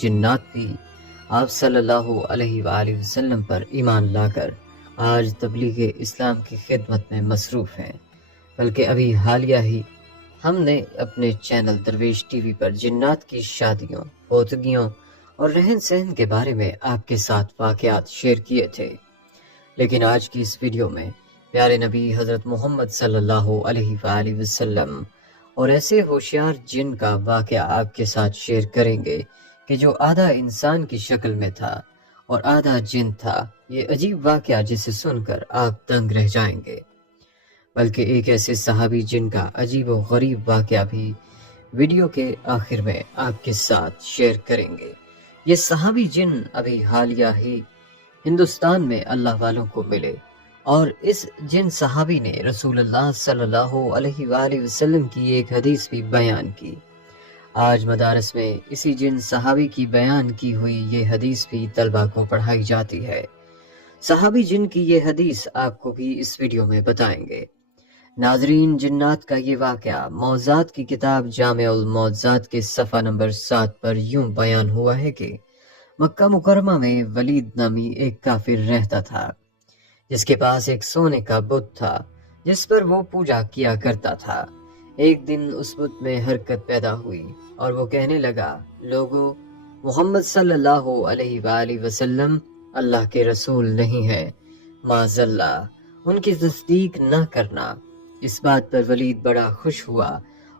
جنات بھی آپ صلی اللہ علیہ وآلہ وسلم پر ایمان لا کر آج تبلیغ اسلام کی خدمت میں مصروف ہیں، بلکہ ابھی حالیہ ہی ہم نے اپنے چینل درویش ٹی وی پر جنات کی شادیوں، فوتگیوں اور رہن سہن کے بارے میں آپ کے ساتھ واقعات شیئر کیے تھے، لیکن آج کی اس ویڈیو میں پیارے نبی حضرت محمد صلی اللہ علیہ وآلہ وسلم اور ایسے ہوشیار جن کا واقعہ آپ کے ساتھ شیئر کریں گے کہ جو آدھا انسان کی شکل میں تھا اور آدھا جن تھا۔ یہ عجیب واقعہ جسے سن کر آپ دنگ رہ جائیں گے، بلکہ ایک ایسے صحابی جن کا عجیب و غریب واقعہ بھی ویڈیو کے آخر میں آپ کے ساتھ شیئر کریں گے۔ یہ صحابی جن ابھی حالیہ ہی ہندوستان میں اللہ والوں کو ملے، اور اس جن صحابی نے رسول اللہ صلی اللہ علیہ وآلہ وسلم کی ایک حدیث بھی بیان کی۔ آج مدارس میں اسی جن صحابی کی بیان کی ہوئی یہ حدیث بھی طلبہ کو پڑھائی جاتی ہے۔ صحابی جن کی یہ حدیث آپ کو بھی اس ویڈیو میں بتائیں گے۔ ناظرین، جنات کا یہ واقعہ موضوعات کی کتاب جامع الموضوعات کے صفحہ نمبر 7 پر یوں بیان ہوا ہے کہ مکہ مکرمہ میں ولید نامی ایک کافر رہتا تھا، جس کے پاس ایک سونے کا بت تھا جس پر وہ پوجا کیا کرتا تھا۔ ایک دن اس بت میں حرکت پیدا ہوئی اور وہ کہنے لگا، لوگو، محمد صلی اللہ علیہ وآلہ وسلم اللہ کے رسول نہیں ہے، معاذ اللہ، ان کی تصدیق نہ کرنا۔ اس بات پر ولید بڑا خوش ہوا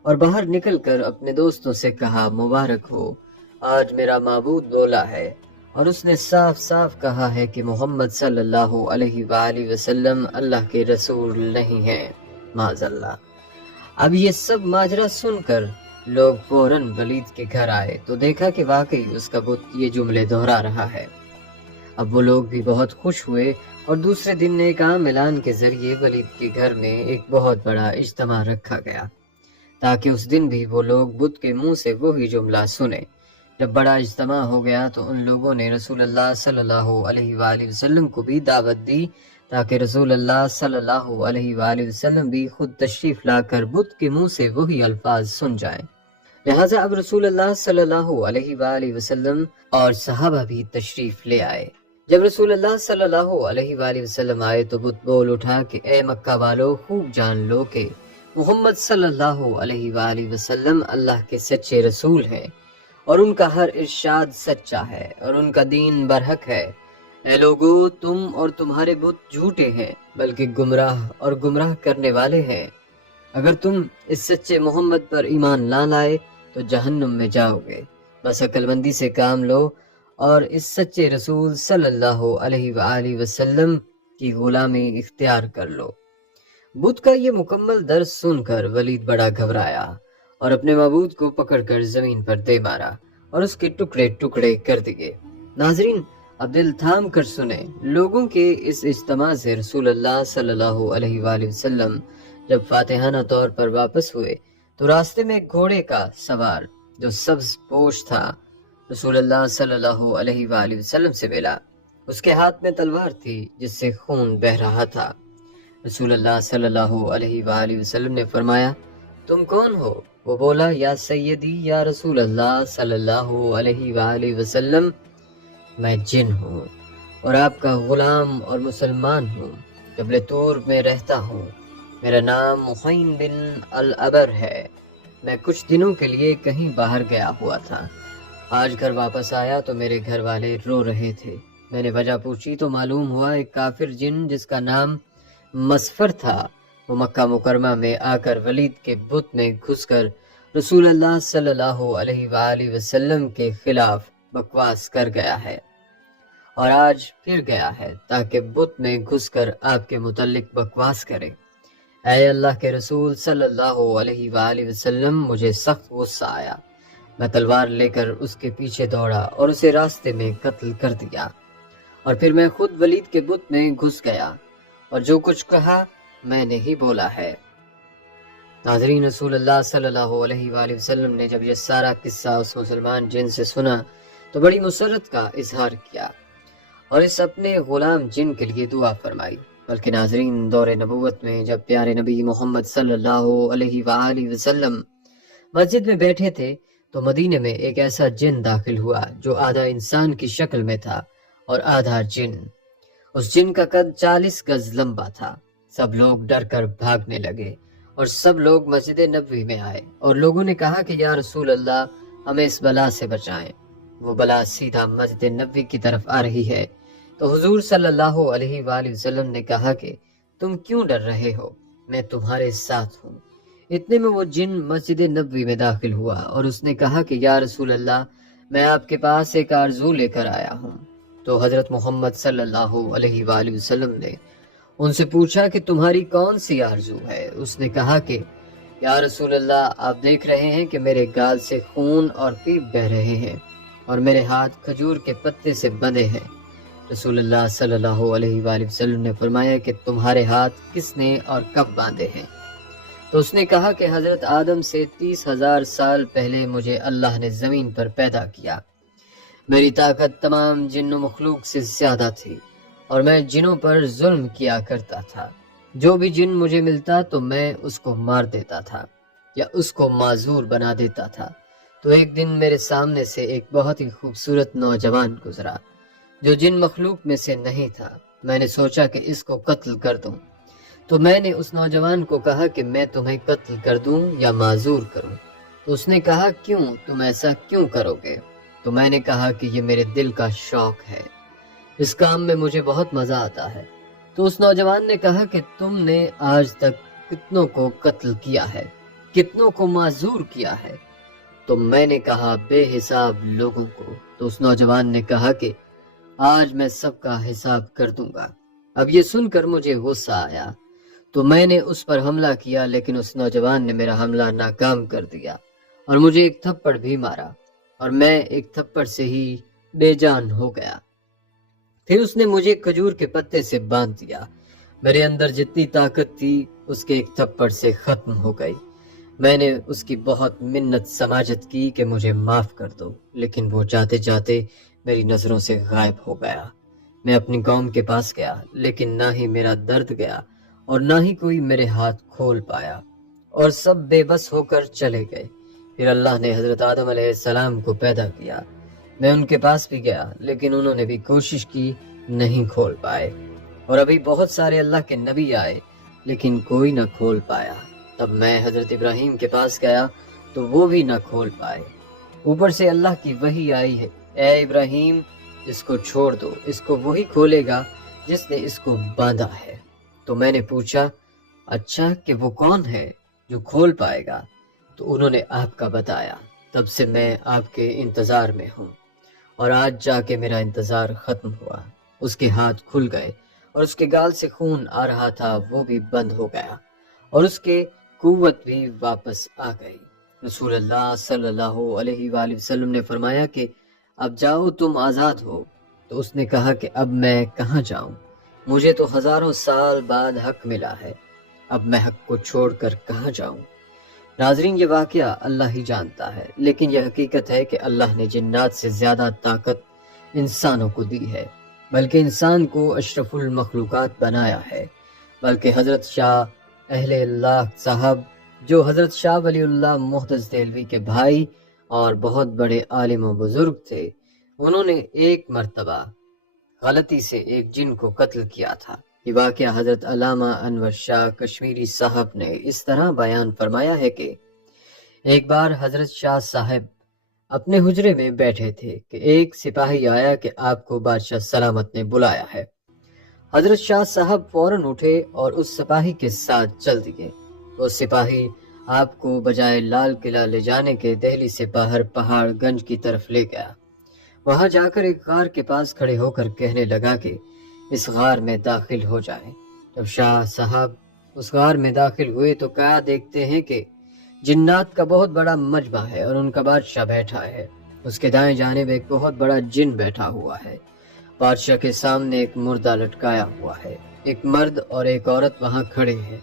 اور باہر نکل کر اپنے دوستوں سے کہا، مبارک ہو، آج میرا معبود بولا ہے اور اس نے صاف صاف کہا ہے کہ محمد صلی اللہ علیہ وآلہ وسلم اللہ کے رسول نہیں ہیں، معاذ اللہ۔ اب یہ سب ماجرا سن کر لوگ فوراً ولید کے گھر آئے تو دیکھا کہ واقعی اس کا بت یہ جملے دہرا رہا ہے۔ اب وہ لوگ بھی بہت خوش ہوئے اور دوسرے دن ایک عام اعلان کے ذریعے ولید کے گھر میں ایک بہت بڑا اجتماع رکھا گیا تاکہ اس دن بھی وہ لوگ بت کے منہ سے وہی جملہ سنیں۔ جب بڑا اجتماع ہو گیا تو ان لوگوں نے رسول اللہ صلی اللہ علیہ وآلہ وسلم کو بھی دعوت دی تاکہ رسول اللہ صلی اللہ علیہ وآلہ وسلم بھی خود تشریف لا کر بت کے منہ سے وہی الفاظ سن جائیں۔ لہٰذا اب رسول اللہ صلی اللہ علیہ وآلہ وسلم اور صحابہ بھی تشریف لے آئے۔ جب رسول اللہ صلی اللہ علیہ وآلہ وسلم آئے تو بت بول اٹھا کہ اے مکہ والو، خوب جان لو کہ محمد صلی اللہ علیہ وآلہ وسلم اللہ کے سچے رسول ہیں اور ان کا ہر ارشاد سچا ہے اور ان کا دین برحق ہے۔ اے لوگو، تم اور تمہارے بت جھوٹے ہیں، بلکہ گمراہ اور گمراہ کرنے والے ہیں۔ اگر تم اس سچے محمد پر ایمان نہ لائے تو جہنم میں جاؤ گے۔ بس عقل مندی سے کام لو اور اس سچے رسول صلی اللہ علیہ وآلہ وسلم کی غلامی اختیار کر لو۔ بت کا یہ مکمل درس سن کر ولید بڑا گھبرایا اور اپنے معبود کو پکڑ کر زمین پر دے مارا اور اس کے ٹکڑے ٹکڑے کر دیے۔ ناظرین، اب دل تھام کر سنیں، لوگوں کے اس اجتماع سے رسول اللہ صلی اللہ علیہ وآلہ وسلم جب فاتحانہ طور پر واپس ہوئے تو راستے میں ایک گھوڑے کا سوار جو سبز پوش تھا رسول اللہ صلی اللہ علیہ وآلہ وسلم سے ملا۔ اس کے ہاتھ میں تلوار تھی جس سے خون بہہ رہا تھا۔ رسول اللہ صلی اللہ علیہ وآلہ وسلم نے فرمایا، تم کون ہو؟ وہ بولا، یا سیدی یا رسول اللہ صلی اللہ علیہ وآلہ وسلم، میں جن ہوں اور آپ کا غلام اور مسلمان ہوں، جبل طور میں رہتا ہوں۔ میرا نام محین بن العبر ہے۔ میں کچھ دنوں کے لیے کہیں باہر گیا ہوا تھا۔ آج گھر واپس آیا تو میرے گھر والے رو رہے تھے۔ میں نے وجہ پوچھی تو معلوم ہوا ایک کافر جن جس کا نام مسفر تھا، وہ مکہ مکرمہ میں آ کر ولید کے بت میں گھس کر رسول اللہ صلی اللہ علیہ وآلہ وسلم کے خلاف بکواس کر گیا ہے اور آج پھر گیا ہے تاکہ بت میں گھس کر آپ کے متعلق بکواس کرے۔ اے اللہ کے رسول صلی اللہ علیہ وآلہ وسلم، مجھے سخت غصہ آیا۔ میں تلوار لے کر اس کے پیچھے دوڑا اور اسے راستے میں قتل کر دیا، اور پھر میں خود ولید کے بت میں گھس گیا اور جو کچھ کہا میں نے ہی بولا ہے۔ ناظرین، رسول اللہ صلی اللہ علیہ وآلہ وسلم نے جب یہ سارا قصہ اس مسلمان جن سے سنا تو بڑی مسرت کا اظہار کیا اور اس اپنے غلام جن کے لیے دعا فرمائی۔ بلکہ ناظرین، دور نبوت میں جب پیارے نبی محمد صلی اللہ علیہ وآلہ وسلم مسجد میں بیٹھے تھے تو مدینے میں ایک ایسا جن داخل ہوا جو آدھا انسان کی شکل میں تھا اور آدھا جن۔ اس جن کا قد 40 گز لمبا تھا۔ سب لوگ ڈر کر بھاگنے لگے اور سب لوگ مسجد نبوی میں آئے اور لوگوں نے کہا کہ یا رسول اللہ، ہمیں اس بلا سے بچائیں، وہ بلا سیدھا مسجد نبوی کی طرف آ رہی ہے۔ تو حضور صلی اللہ علیہ وآلہ وسلم نے کہا کہ تم کیوں ڈر رہے ہو، میں تمہارے ساتھ ہوں۔ اتنے میں وہ جن مسجد نبوی میں داخل ہوا اور اس نے کہا کہ یا رسول اللہ، میں آپ کے پاس ایک آرزو لے کر آیا ہوں۔ تو حضرت محمد صلی اللہ علیہ وآلہ وسلم نے ان سے پوچھا کہ تمہاری کون سی آرزو ہے؟ اس نے کہا کہ یا رسول اللہ، آپ دیکھ رہے ہیں کہ میرے گال سے خون اور پیپ بہ رہے ہیں اور میرے ہاتھ کھجور کے پتے سے بندھے ہیں۔ رسول اللہ صلی اللہ علیہ وآلہ وسلم نے فرمایا کہ تمہارے ہاتھ کس نے اور کب باندھے ہیں؟ تو اس نے کہا کہ حضرت آدم سے 30,000 سال پہلے مجھے اللہ نے زمین پر پیدا کیا۔ میری طاقت تمام جن و مخلوق سے زیادہ تھی اور میں جنوں پر ظلم کیا کرتا تھا۔ جو بھی جن مجھے ملتا تو میں اس کو مار دیتا تھا یا اس کو معذور بنا دیتا تھا۔ تو ایک دن میرے سامنے سے ایک بہت ہی خوبصورت نوجوان گزرا جو جن مخلوق میں سے نہیں تھا۔ میں نے سوچا کہ اس کو قتل کر دوں، تو میں نے اس نوجوان کو کہا کہ میں تمہیں قتل کر دوں یا معذور کروں؟ تو اس نے کہا کیوں، تم ایسا کیوں کرو گے؟ تو میں نے کہا کہ یہ میرے دل کا شوق ہے، اس کام میں مجھے بہت مزہ آتا ہے۔ تو اس نوجوان نے کہا کہ تم نے آج تک کتنوں کو قتل کیا ہے، کتنوں کو معذور کیا ہے؟ تو میں نے کہا بے حساب لوگوں کو۔ تو اس نوجوان نے کہا کہ آج میں سب کا حساب کر دوں گا۔ اب یہ سن کر مجھے غصہ آیا تو میں نے اس پر حملہ کیا، لیکن اس نوجوان نے میرا حملہ ناکام کر دیا اور مجھے ایک تھپڑ بھی مارا اور میں ایک تھپڑ سے ہی بے جان ہو گیا۔ پھر اس نے مجھے کھجور کے پتے سے باندھ دیا۔ میرے اندر جتنی طاقت تھی اس کے ایک تھپڑ سے ختم ہو گئی۔ میں نے اس کی بہت منت سماجت کی کہ مجھے معاف کر دو، لیکن وہ جاتے جاتے میری نظروں سے غائب ہو گیا۔ میں اپنی قوم کے پاس گیا، لیکن نہ ہی میرا درد گیا اور نہ ہی کوئی میرے ہاتھ کھول پایا، اور سب بے بس ہو کر چلے گئے۔ پھر اللہ نے حضرت آدم علیہ السلام کو پیدا کیا۔ میں ان کے پاس بھی گیا، لیکن انہوں نے بھی کوشش کی، نہیں کھول پائے، اور ابھی بہت سارے اللہ کے نبی آئے لیکن کوئی نہ کھول پایا۔ تب میں حضرت ابراہیم کے پاس گیا تو وہ بھی نہ کھول پائے۔ اوپر سے اللہ کی وحی آئی ہے، اے ابراہیم، اس کو چھوڑ دو، اس کو وہی کھولے گا جس نے اس کو باندھا ہے۔ تو میں نے پوچھا اچھا کہ وہ کون ہے جو کھول پائے گا؟ تو انہوں نے آپ کا بتایا۔ تب سے میں آپ کے انتظار میں ہوں، اور آج جا کے میرا انتظار ختم ہوا۔ اس کے ہاتھ کھل گئے اور اس کے گال سے خون آ رہا تھا وہ بھی بند ہو گیا، اور اس کے قوت بھی واپس آ گئی۔ رسول اللہ صلی اللہ علیہ وآلہ وسلم نے فرمایا کہ اب جاؤ، تم آزاد ہو۔ تو اس نے کہا کہ اب میں کہاں جاؤں؟ مجھے تو ہزاروں سال بعد حق ملا ہے، اب میں حق کو چھوڑ کر کہاں جاؤں؟ ناظرین، یہ واقعہ اللہ ہی جانتا ہے، لیکن یہ حقیقت ہے کہ اللہ نے جنات سے زیادہ طاقت انسانوں کو دی ہے، بلکہ انسان کو اشرف المخلوقات بنایا ہے۔ بلکہ حضرت شاہ اہل اللہ صاحب، جو حضرت شاہ ولی اللہ محدث دہلوی کے بھائی اور بہت بڑے عالم و بزرگ تھے، انہوں نے ایک مرتبہ غلطی سے ایک جن کو قتل کیا تھا۔ یہ واقعہ حضرت علامہ انور شاہ کشمیری صاحب نے اس طرح بیان فرمایا ہے کہ ایک بار حضرت شاہ صاحب اپنے حجرے میں بیٹھے تھے کہ ایک سپاہی آیا کہ آپ کو بادشاہ سلامت نے بلایا ہے۔ حضرت شاہ صاحب فوراً اٹھے اور اس سپاہی کے ساتھ چل دیے۔ وہ سپاہی آپ کو بجائے لال قلعہ لے جانے کے دہلی سے باہر پہاڑ گنج کی طرف لے گیا۔ وہاں جا کر ایک غار کے پاس کھڑے ہو کر کہنے لگا کہ اس غار میں داخل ہو جائیں۔ جب شاہ صاحب اس غار میں داخل ہوئے تو کیا دیکھتے ہیں کہ جنات کا بہت بڑا مجمع ہے اور ان کا بادشاہ بیٹھا ہے۔ اس کے دائیں جانب ایک بہت بڑا جن بیٹھا ہوا ہے۔ بادشاہ کے سامنے ایک مردہ لٹکایا ہوا ہے، ایک مرد اور ایک عورت وہاں کھڑے ہیں۔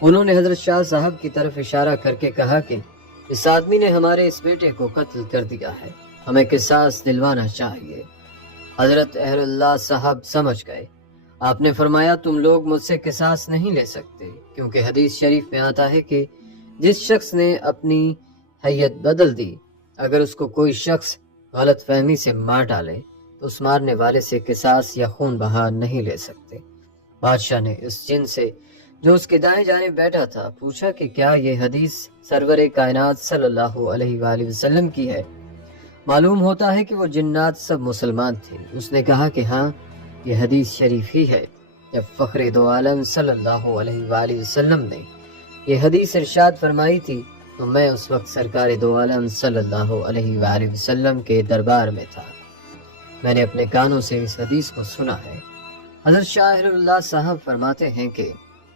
انہوں نے حضرت شاہ صاحب کی طرف اشارہ کر کے کہا کہ اس آدمی نے ہمارے اس بیٹے کو قتل کر دیا ہے، ہمیں قصاص دلوانا چاہیے۔ حضرت اہل اللہ صاحب سمجھ گئے۔ آپ نے فرمایا تم لوگ مجھ سے قصاص نہیں لے سکتے، کیونکہ حدیث شریف میں آتا ہے کہ جس شخص نے اپنی حیت بدل دی اگر اس کو کوئی شخص غلط فہمی سے مار ڈالے تو اس مارنے والے سے قصاص یا خون بہا نہیں لے سکتے۔ بادشاہ نے اس جن سے جو اس کے دائیں جانب بیٹھا تھا پوچھا کہ کیا یہ حدیث سرور کائنات صلی اللہ علیہ وآلہ وسلم کی ہے؟ معلوم ہوتا ہے کہ وہ جنات سب مسلمان تھے۔ اس نے کہا کہ ہاں، یہ حدیث شریف ہی ہے۔ جب فخر دو عالم صلی اللہ علیہ وآلہ وسلم نے یہ حدیث ارشاد فرمائی تھی تو میں اس وقت سرکار دو عالم صلی اللہ علیہ وآلہ وسلم کے دربار میں تھا۔ میں نے اپنے کانوں سے اس حدیث کو سنا ہے۔ حضرت شاہ اللہ صاحب فرماتے ہیں کہ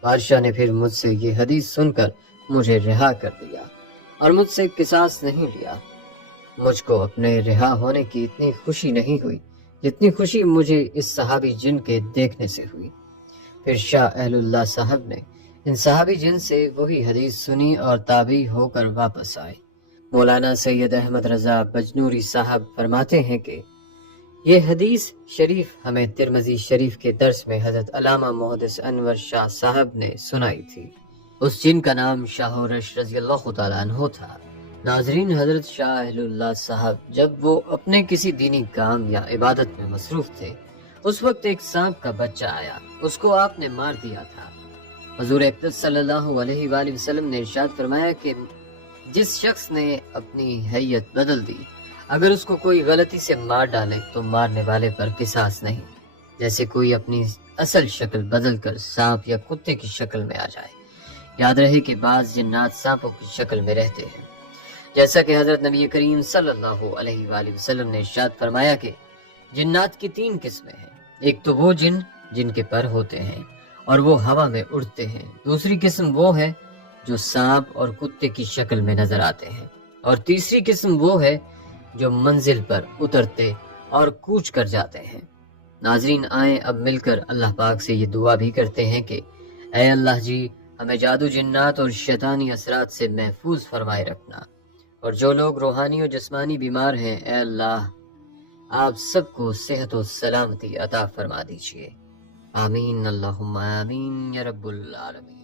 بادشاہ نے پھر مجھ سے یہ حدیث سن کر مجھے رہا کر دیا اور مجھ سے قصاص نہیں لیا۔ مجھ کو اپنے رہا ہونے کی اتنی خوشی نہیں ہوئی جتنی خوشی مجھے اس صحابی جن کے دیکھنے سے ہوئی۔ پھر شاہ اہل اللہ صاحب نے ان صحابی جن سے وہی حدیث سنی اور تابعی ہو کر واپس آئے۔ مولانا سید احمد رضا بجنوری صاحب فرماتے ہیں کہ یہ حدیث شریف ہمیں ترمذی شریف کے درس میں حضرت علامہ محدث انور شاہ صاحب نے سنائی تھی۔ اس جن کا نام شاہ رش رضی اللہ تعالیٰ عنہ تھا۔ ناظرین، حضرت شاہ اہل اللہ صاحب جب وہ اپنے کسی دینی کام یا عبادت میں مصروف تھے، اس وقت ایک سانپ کا بچہ آیا، اس کو آپ نے مار دیا تھا۔ حضور اقدس صلی اللہ علیہ وآلہ وسلم نے ارشاد فرمایا کہ جس شخص نے اپنی حیت بدل دی، اگر اس کو کوئی غلطی سے مار ڈالے تو مارنے والے پر قصاص نہیں، جیسے کوئی اپنی اصل شکل بدل کر سانپ یا کتے کی شکل میں آ جائے۔ یاد رہے کہ بعض جنات سانپوں کی شکل میں رہتے ہیں، جیسا کہ حضرت نبی کریم صلی اللہ علیہ وآلہ وسلم نے ارشاد فرمایا کہ جنات کی 3 قسمیں ہیں۔ ایک تو وہ جن کے پر ہوتے ہیں اور وہ ہوا میں اڑتے ہیں، دوسری قسم وہ ہے جو سانپ اور کتے کی شکل میں نظر آتے ہیں، اور تیسری قسم وہ ہے جو منزل پر اترتے اور کوچ کر جاتے ہیں۔ ناظرین، آئیں اب مل کر اللہ پاک سے یہ دعا بھی کرتے ہیں کہ اے اللہ جی، ہمیں جادو جنات اور شیطانی اثرات سے محفوظ فرمائے رکھنا، اور جو لوگ روحانی اور جسمانی بیمار ہیں، اے اللہ آپ سب کو صحت و سلامتی عطا فرما دیجیے۔ آمین، اللہم آمین یا رب العالمین۔